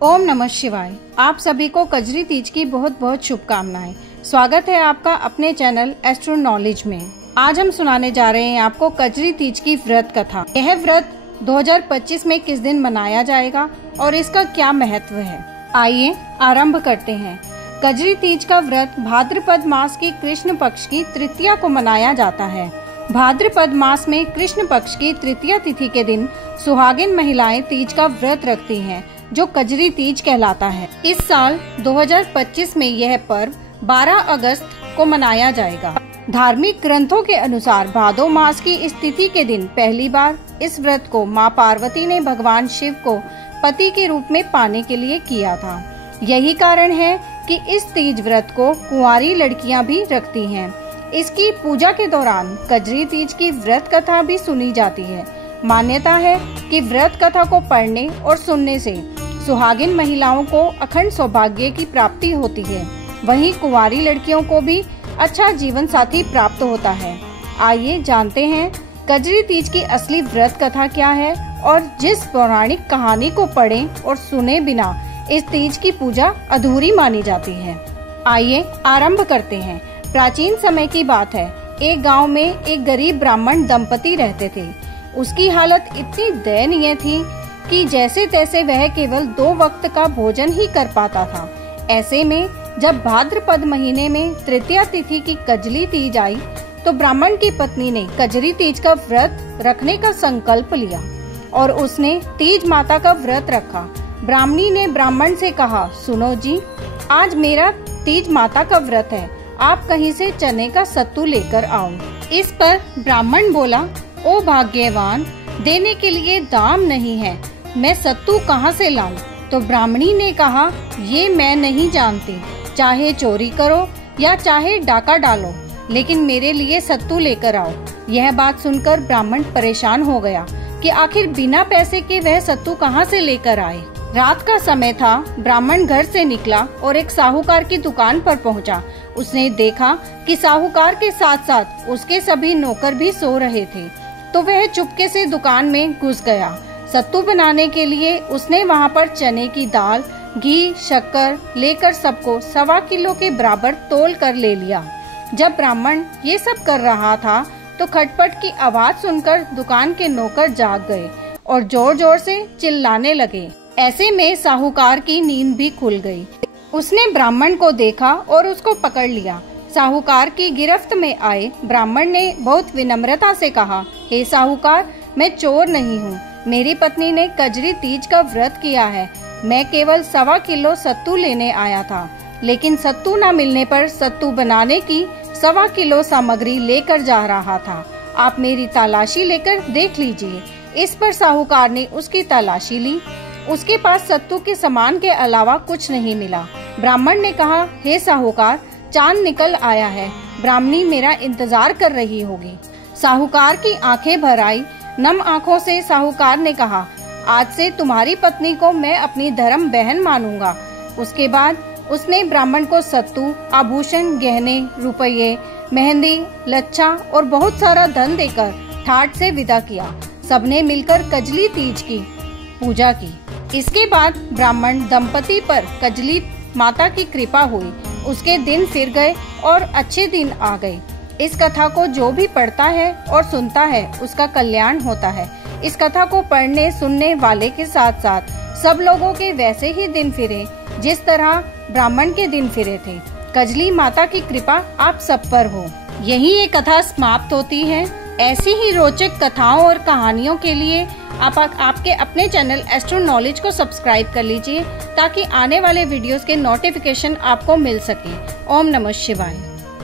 ओम नमः शिवाय। आप सभी को कजरी तीज की बहुत बहुत शुभकामनाएं। स्वागत है आपका अपने चैनल एस्ट्रो नॉलेज में। आज हम सुनाने जा रहे हैं आपको कजरी तीज की व्रत कथा। यह व्रत 2025 में किस दिन मनाया जाएगा और इसका क्या महत्व है, आइए आरंभ करते हैं। कजरी तीज का व्रत भाद्रपद मास की कृष्ण पक्ष की तृतीया को मनाया जाता है। भाद्रपद मास में कृष्ण पक्ष की तृतीया तिथि के दिन सुहागिन महिलाएं तीज का व्रत रखती हैं, जो कजरी तीज कहलाता है। इस साल 2025 में यह पर्व 12 अगस्त को मनाया जाएगा। धार्मिक ग्रंथों के अनुसार भादो मास की इस तिथि के दिन पहली बार इस व्रत को मां पार्वती ने भगवान शिव को पति के रूप में पाने के लिए किया था। यही कारण है कि इस तीज व्रत को कुंवारी लड़कियां भी रखती हैं। इसकी पूजा के दौरान कजरी तीज की व्रत कथा भी सुनी जाती है। मान्यता है कि व्रत कथा को पढ़ने और सुनने से सुहागिन महिलाओं को अखंड सौभाग्य की प्राप्ति होती है। वहीं कुंवारी लड़कियों को भी अच्छा जीवन साथी प्राप्त होता है। आइए जानते हैं कजरी तीज की असली व्रत कथा क्या है और जिस पौराणिक कहानी को पढ़े और सुने बिना इस तीज की पूजा अधूरी मानी जाती है। आइए आरंभ करते हैं। प्राचीन समय की बात है। एक गांव में एक गरीब ब्राह्मण दंपति रहते थे। उसकी हालत इतनी दयनीय थी कि जैसे तैसे वह केवल 2 वक्त का भोजन ही कर पाता था। ऐसे में जब भाद्रपद महीने में तृतीया तिथि की कजरी तीज आई तो ब्राह्मण की पत्नी ने कजरी तीज का व्रत रखने का संकल्प लिया और उसने तीज माता का व्रत रखा। ब्राह्मणी ने ब्राह्मण से कहा, सुनो जी, आज मेरा तीज माता का व्रत है, आप कहीं से चने का सत्तू लेकर आओ। इस पर ब्राह्मण बोला, ओ भाग्यवान, देने के लिए दाम नहीं है, मैं सत्तू कहाँ से लाऊं? तो ब्राह्मणी ने कहा, ये मैं नहीं जानती, चाहे चोरी करो या चाहे डाका डालो, लेकिन मेरे लिए सत्तू लेकर आओ। यह बात सुनकर ब्राह्मण परेशान हो गया कि आखिर बिना पैसे के वह सत्तू कहाँ से लेकर आए। रात का समय था। ब्राह्मण घर से निकला और एक साहूकार की दुकान पर पहुंचा। उसने देखा कि साहूकार के साथ साथ उसके सभी नौकर भी सो रहे थे, तो वह चुपके से दुकान में घुस गया। सत्तू बनाने के लिए उसने वहां पर चने की दाल, घी, शक्कर लेकर सबको 1.25 किलो के बराबर तोल कर ले लिया। जब ब्राह्मण ये सब कर रहा था तो खटपट की आवाज सुनकर दुकान के नौकर जाग गए और जोर जोर से चिल्लाने लगे। ऐसे में साहूकार की नींद भी खुल गई। उसने ब्राह्मण को देखा और उसको पकड़ लिया। साहूकार की गिरफ्त में आए ब्राह्मण ने बहुत विनम्रता से कहा, हे साहूकार, मैं चोर नहीं हूँ। मेरी पत्नी ने कजरी तीज का व्रत किया है। मैं केवल 1.25 किलो सत्तू लेने आया था, लेकिन सत्तू न मिलने पर सत्तू बनाने की 1.25 किलो सामग्री लेकर जा रहा था। आप मेरी तलाशी लेकर देख लीजिए। इस पर साहूकार ने उसकी तलाशी ली। उसके पास सत्तू के सामान के अलावा कुछ नहीं मिला। ब्राह्मण ने कहा, हे साहूकार, चांद निकल आया है, ब्राह्मणी मेरा इंतजार कर रही होगी। साहूकार की आंखें भर आई। नम आंखों से साहूकार ने कहा, आज से तुम्हारी पत्नी को मैं अपनी धर्म बहन मानूंगा। उसके बाद उसने ब्राह्मण को सत्तू, आभूषण, गहने, रुपये, मेहंदी, लच्छा और बहुत सारा धन देकर ठाट से विदा किया। सबने मिलकर कजरी तीज की पूजा की। इसके बाद ब्राह्मण दंपति पर कजरी माता की कृपा हुई। उसके दिन फिर गए और अच्छे दिन आ गए। इस कथा को जो भी पढ़ता है और सुनता है उसका कल्याण होता है। इस कथा को पढ़ने सुनने वाले के साथ साथ सब लोगों के वैसे ही दिन फिरे जिस तरह ब्राह्मण के दिन फिरे थे। कजरी माता की कृपा आप सब पर हो। यही ये कथा समाप्त होती है। ऐसी ही रोचक कथाओं और कहानियों के लिए आप आपके अपने चैनल एस्ट्रो नॉलेज को सब्सक्राइब कर लीजिए, ताकि आने वाले वीडियोस के नोटिफिकेशन आपको मिल सके। ओम नमः शिवाय।